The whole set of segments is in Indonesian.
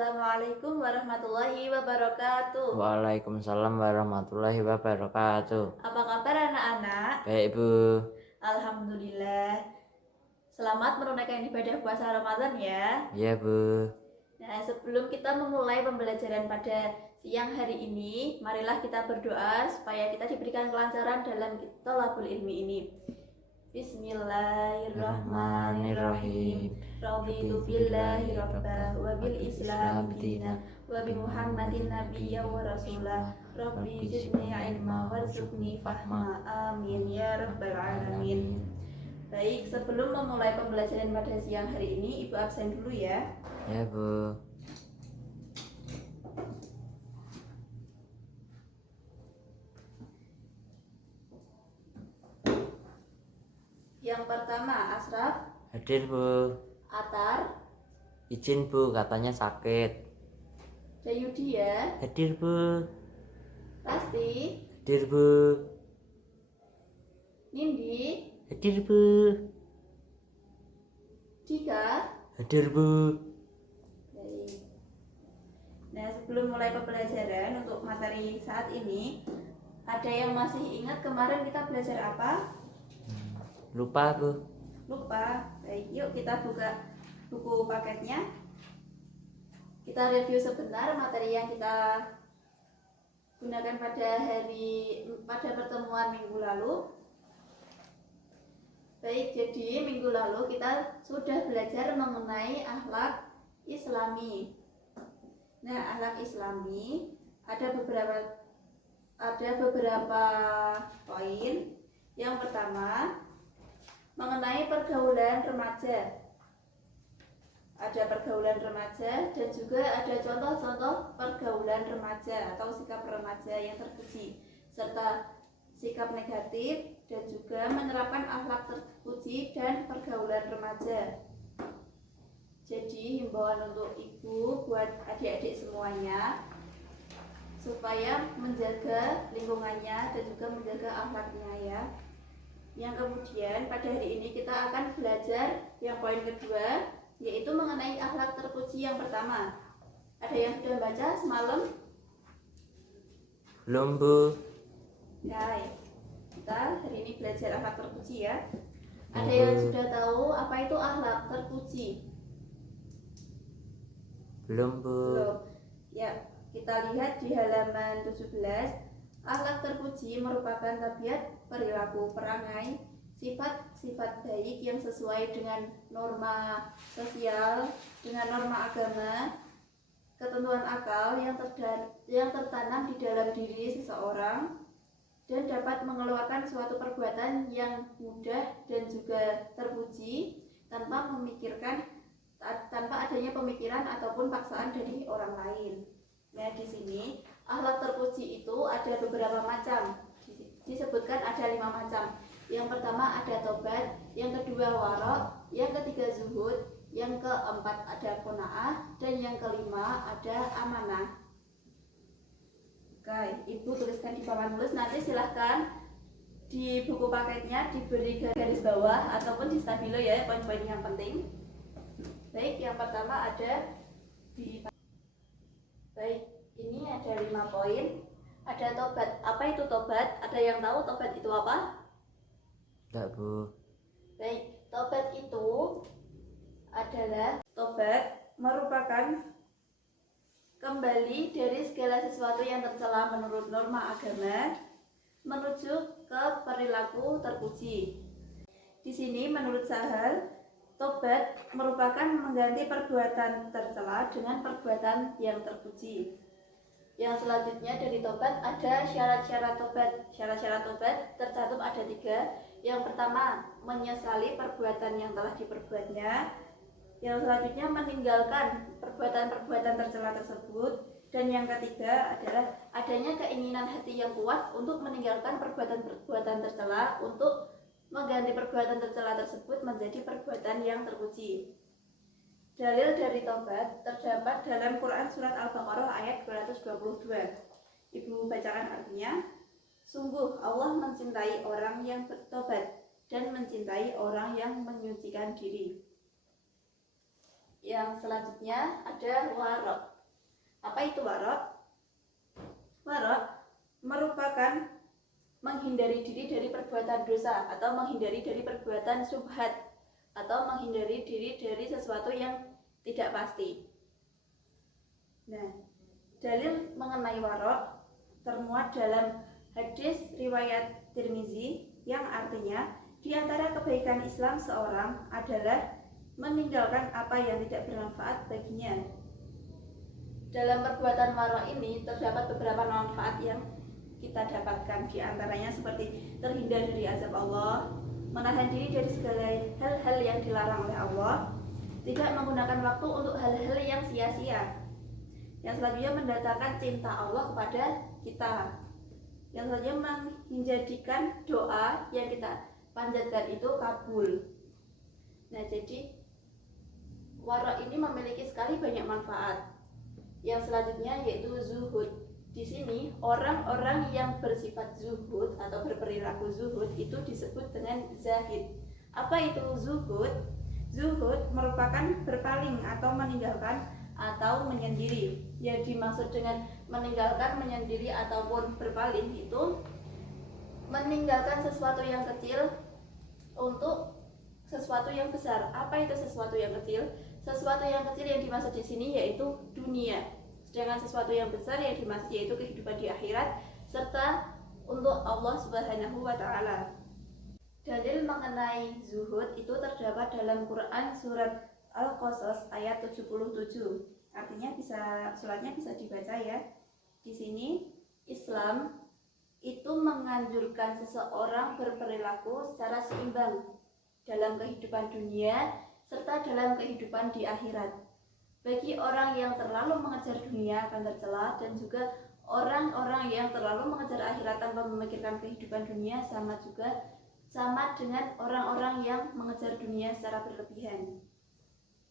Assalamualaikum warahmatullahi wabarakatuh. Waalaikumsalam warahmatullahi wabarakatuh. Apa kabar anak-anak? Baik, Bu. Alhamdulillah. Selamat menunaikan ibadah puasa Ramadan ya. Iya, Bu. Nah, sebelum kita memulai pembelajaran pada siang hari ini, marilah kita berdoa supaya kita diberikan kelancaran dalam thalabul ilmi ini. Bismillahirrahmanirrahim. Raditu billahi rabbah wa bil islam dina wa bi Muhammadin nabiyya wa rasulah. Rabbi zidni ilma warzuqni fahma. Amin ya rabbal alamin. Baik, sebelum memulai pembelajaran pada siang hari ini, Ibu absen dulu ya. Ya, Bu. Yang pertama, Asraf. Hadir, Bu. Atar. Izin, Bu, katanya sakit. Dayudi ya. Hadir, Bu. Pasti. Hadir, Bu. Nindi. Hadir, Bu. Dika. Hadir, Bu. Baik. Nah, sebelum mulai pembelajaran untuk materi saat ini, ada yang masih ingat kemarin kita belajar apa? Lupa, Bu. Lupa. Baik, yuk kita buka buku paketnya. Kita review sebentar materi yang kita gunakan pada pertemuan minggu lalu. Baik, jadi minggu lalu kita sudah belajar mengenai akhlak Islami. Nah, akhlak Islami ada beberapa poin. Yang pertama, mengenai pergaulan remaja. Ada pergaulan remaja dan juga ada contoh-contoh pergaulan remaja atau sikap remaja yang terpuji, serta sikap negatif dan juga menerapkan akhlak terpuji dan pergaulan remaja. Jadi himbauan untuk ibu buat adik-adik semuanya supaya menjaga lingkungannya dan juga menjaga akhlaknya ya. Yang kemudian pada hari ini kita akan belajar yang poin kedua, yaitu mengenai akhlak terpuji yang pertama. Ada yang sudah baca semalam? Belum, Bu. Ya, kita hari ini belajar akhlak terpuji ya. Ada yang sudah tahu apa itu akhlak terpuji? Belum, Bu. Belum. Ya, kita lihat di halaman 17. Akhlak terpuji merupakan tabiat, perilaku, perangai, sifat-sifat baik yang sesuai dengan norma sosial, dengan norma agama, ketentuan akal yang tertanam di dalam diri seseorang, dan dapat mengeluarkan suatu perbuatan yang mudah dan juga terpuji tanpa adanya pemikiran ataupun paksaan dari orang lain. Nah, di sini akhlak terpuji itu ada beberapa macam. Disebutkan ada 5 macam. Yang pertama ada tobat, yang kedua warok, yang ketiga zuhud, yang keempat ada qanaah, dan yang kelima ada amanah. Oke, Ibu tuliskan di papan tulis, nanti silahkan di buku paketnya diberi garis bawah ataupun di stabilo ya poin-poin yang penting. Baik, yang pertama ada di ini ada 5 poin. Ada tobat. Apa itu tobat? Ada yang tahu tobat itu apa? Enggak, Bu. Baik, tobat itu adalah merupakan kembali dari segala sesuatu yang tercela menurut norma agama menuju ke perilaku terpuji. Di sini menurut Sahal, tobat merupakan mengganti perbuatan tercela dengan perbuatan yang terpuji. Yang selanjutnya dari tobat ada syarat-syarat tobat. Syarat-syarat tobat tercantum ada 3. Yang pertama, menyesali perbuatan yang telah diperbuatnya. Yang selanjutnya meninggalkan perbuatan-perbuatan tercela tersebut. Dan yang ketiga adalah adanya keinginan hati yang kuat untuk meninggalkan perbuatan-perbuatan tercela untuk mengganti perbuatan tercela tersebut menjadi perbuatan yang terpuji. Dalil dari tobat terdapat dalam Quran Surat Al-Baqarah ayat 222. Ibu bacakan artinya. Sungguh Allah mencintai orang yang bertobat dan mencintai orang yang menyucikan diri. Yang selanjutnya ada warok. Apa itu warok? Warok merupakan menghindari diri dari perbuatan dosa atau menghindari dari perbuatan syubhat atau menghindari diri dari sesuatu yang tidak pasti. Nah, dalil mengenai warok termuat dalam hadis riwayat Tirmizi yang artinya di antara kebaikan Islam seorang adalah meninggalkan apa yang tidak bermanfaat baginya. Dalam perbuatan warok ini terdapat beberapa manfaat yang kita dapatkan, di antaranya seperti terhindar dari azab Allah, menahan diri dari segala hal-hal yang dilarang oleh Allah, tidak menggunakan waktu untuk hal-hal yang sia-sia. Yang selanjutnya mendatangkan cinta Allah kepada kita. Yang selanjutnya menjadikan doa yang kita panjatkan itu kabul. Nah, jadi warok ini memiliki sekali banyak manfaat. Yang selanjutnya yaitu zuhud. Di sini orang-orang yang bersifat zuhud atau berperilaku zuhud itu disebut dengan zahid. Apa itu zuhud? Zuhud merupakan berpaling atau meninggalkan atau menyendiri. Yang dimaksud dengan meninggalkan, menyendiri ataupun berpaling itu meninggalkan sesuatu yang kecil untuk sesuatu yang besar. Apa itu sesuatu yang kecil? Sesuatu yang kecil yang dimaksud di sini yaitu dunia. Sedangkan sesuatu yang besar yang dimaksud yaitu kehidupan di akhirat serta untuk Allah Subhanahu wa taala. Dalil mengenai zuhud itu terdapat dalam Quran surat Al-Qasas ayat 77. Artinya suratnya bisa dibaca ya. Di sini Islam itu menganjurkan seseorang berperilaku secara seimbang dalam kehidupan dunia serta dalam kehidupan di akhirat. Bagi orang yang terlalu mengejar dunia akan tercela, dan juga orang-orang yang terlalu mengejar akhirat tanpa memikirkan kehidupan dunia sama dengan orang-orang yang mengejar dunia secara berlebihan.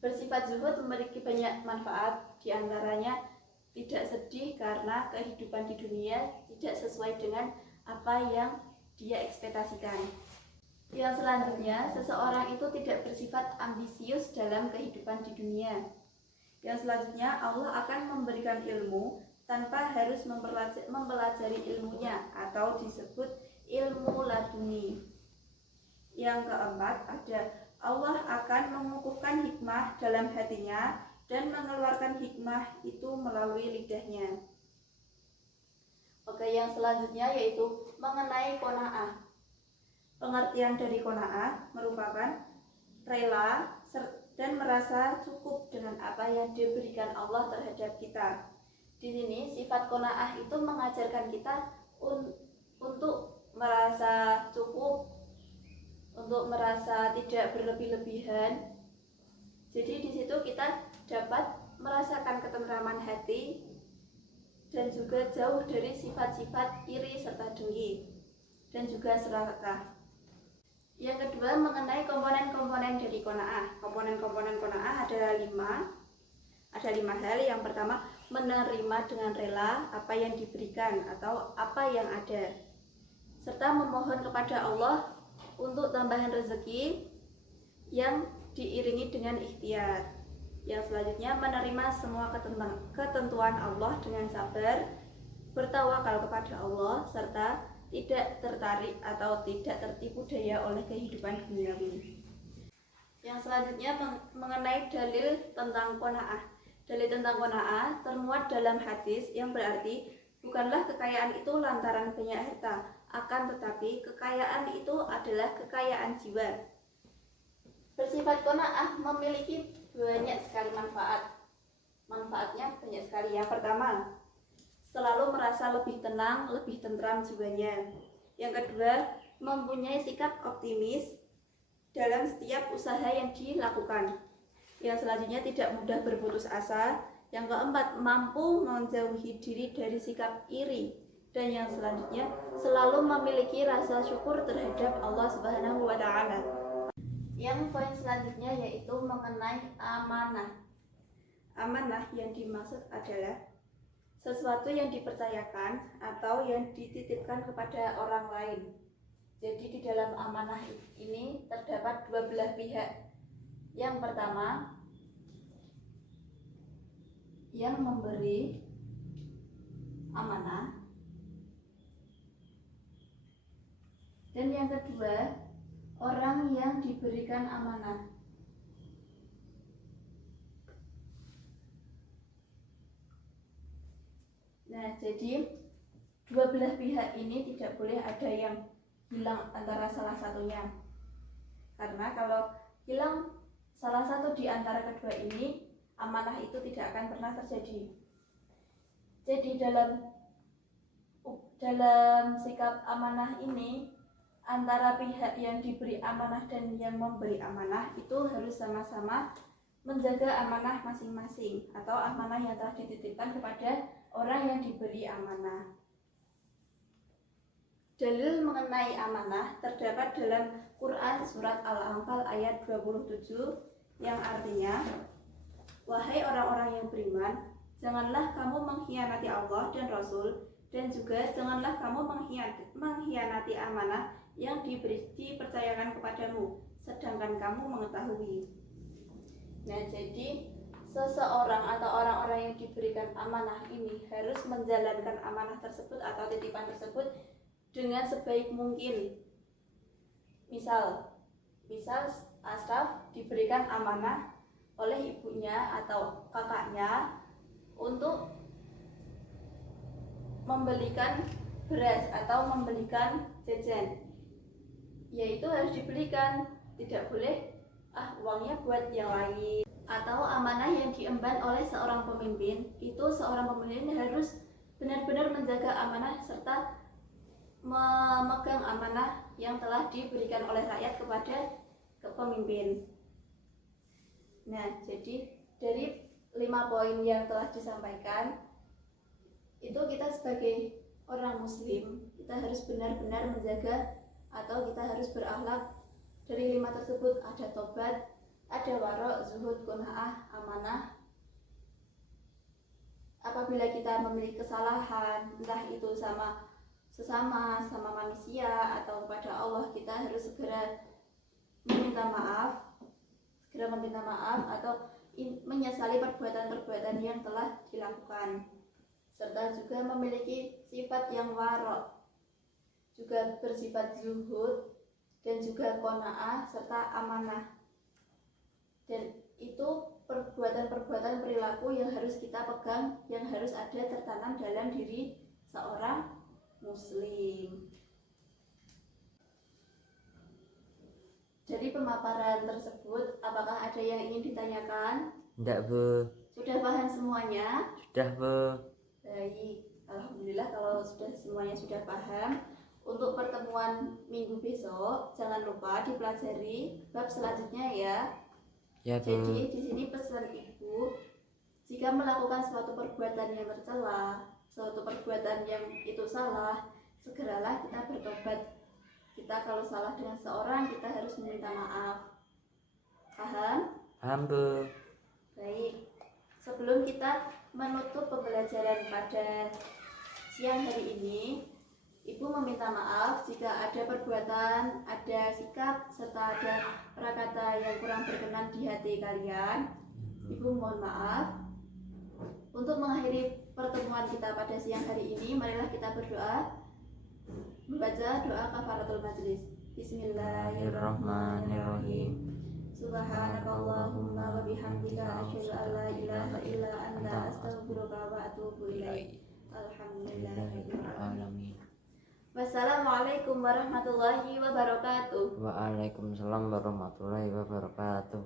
Bersifat zuhud memiliki banyak manfaat, diantaranya tidak sedih karena kehidupan di dunia tidak sesuai dengan apa yang dia ekspektasikan. Yang selanjutnya, seseorang itu tidak bersifat ambisius dalam kehidupan di dunia. Yang selanjutnya, Allah akan memberikan ilmu tanpa harus mempelajari ilmunya atau disebut ilmu laduni. Yang keempat, Allah akan mengukuhkan hikmah dalam hatinya dan mengeluarkan hikmah itu melalui lidahnya. Oke, yang selanjutnya yaitu mengenai qanaah. Pengertian dari qanaah merupakan rela dan merasa cukup dengan apa yang diberikan Allah terhadap kita. Di sini sifat qanaah itu mengajarkan kita untuk merasa cukup, untuk merasa tidak berlebih-lebihan. Jadi di situ kita dapat merasakan ketentraman hati dan juga jauh dari sifat-sifat iri serta dengki dan juga serakah. Yang kedua mengenai komponen-komponen dari qanaah. Komponen-komponen qanaah ada 5 hal. Yang pertama, menerima dengan rela apa yang diberikan atau apa yang ada, serta memohon kepada Allah untuk tambahan rezeki yang diiringi dengan ikhtiar. Yang selanjutnya menerima semua ketentuan Allah dengan sabar, bertawakal kepada Allah, serta tidak tertarik atau tidak tertipu daya oleh kehidupan duniawi. Yang selanjutnya mengenai dalil tentang qanaah. Dalil tentang qanaah termuat dalam hadis yang berarti bukanlah kekayaan itu lantaran banyak harta, akan tetapi kekayaan itu adalah kekayaan jiwa. Bersifat qanaah memiliki banyak sekali manfaat. Manfaatnya banyak sekali. Yang pertama, selalu merasa lebih tenang, lebih tentram jiwanya. Yang kedua, mempunyai sikap optimis dalam setiap usaha yang dilakukan. Yang selanjutnya, tidak mudah berputus asa. Yang keempat, mampu menjauhi diri dari sikap iri. Dan yang selanjutnya, selalu memiliki rasa syukur terhadap Allah Subhanahu wa taala. Yang poin selanjutnya yaitu mengenai amanah. Amanah yang dimaksud adalah sesuatu yang dipercayakan atau yang dititipkan kepada orang lain. Jadi di dalam amanah ini terdapat dua belah pihak. Yang pertama, yang memberi amanah. Dan yang kedua, orang yang diberikan amanah. Nah, jadi dua belah pihak ini tidak boleh ada yang hilang antara salah satunya. Karena kalau hilang salah satu di antara kedua ini, amanah itu tidak akan pernah terjadi. Jadi dalam sikap amanah ini, antara pihak yang diberi amanah dan yang memberi amanah itu harus sama-sama menjaga amanah masing-masing atau amanah yang telah dititipkan kepada orang yang diberi amanah. Dalil mengenai amanah terdapat dalam Quran surat Al-Anfal ayat 27 yang artinya, wahai orang-orang yang beriman, janganlah kamu mengkhianati Allah dan Rasul, dan juga janganlah kamu mengkhianati amanah yang dipercayakan kepadamu, sedangkan kamu mengetahui. Nah, jadi seseorang atau orang-orang yang diberikan amanah ini harus menjalankan amanah tersebut atau titipan tersebut dengan sebaik mungkin. Misal Ashraf diberikan amanah oleh ibunya atau kakaknya untuk membelikan beras atau membelikan jajan, yaitu harus dibelikan, tidak boleh uangnya buat yang lain. Atau amanah yang diemban oleh seorang pemimpin, itu seorang pemimpin harus benar-benar menjaga amanah serta memegang amanah yang telah diberikan oleh rakyat kepada pemimpin. Nah, jadi dari 5 poin yang telah disampaikan, itu kita sebagai orang muslim, kita harus benar-benar menjaga atau kita harus berakhlak. Dari 5 tersebut ada tobat, ada warok, zuhud, qanaah, amanah. Apabila kita memiliki kesalahan, entah itu sama manusia atau kepada Allah, kita harus segera meminta maaf atau menyesali perbuatan-perbuatan yang telah dilakukan, serta juga memiliki sifat yang warok, juga bersifat zuhud dan juga qanaah serta amanah. Dan itu perbuatan-perbuatan perilaku yang harus kita pegang, yang harus ada tertanam dalam diri seorang muslim. Dari pemaparan tersebut, apakah ada yang ingin ditanyakan? Tidak, Bu. Sudah paham semuanya? Sudah, Bu. Baik, alhamdulillah kalau semuanya sudah paham. Untuk pertemuan minggu besok, jangan lupa dipelajari bab selanjutnya ya. Ya, Bu. Jadi di sini pesan Ibu, jika melakukan suatu perbuatan yang tercela, suatu perbuatan yang itu salah, segeralah kita bertobat. Kita kalau salah dengan seorang, kita harus meminta maaf. Paham? Paham, Bu. Baik, sebelum kita menutup pembelajaran pada siang hari ini, Ibu meminta maaf jika ada perbuatan, ada sikap, serta ada perkata yang kurang berkenan di hati kalian. Ibu mohon maaf. Untuk mengakhiri pertemuan kita pada siang hari ini, marilah kita berdoa, membaca doa kafaratul majlis. Bismillahirrahmanirrahim. Subhanakallahumma wa bihamdika asyhadu an la ilaha illa anta astaghfiruka wa atubu ilaik. Alhamdulillahirabbil alamin. Wassalamualaikum warahmatullahi wabarakatuh. Waalaikumsalam warahmatullahi wabarakatuh.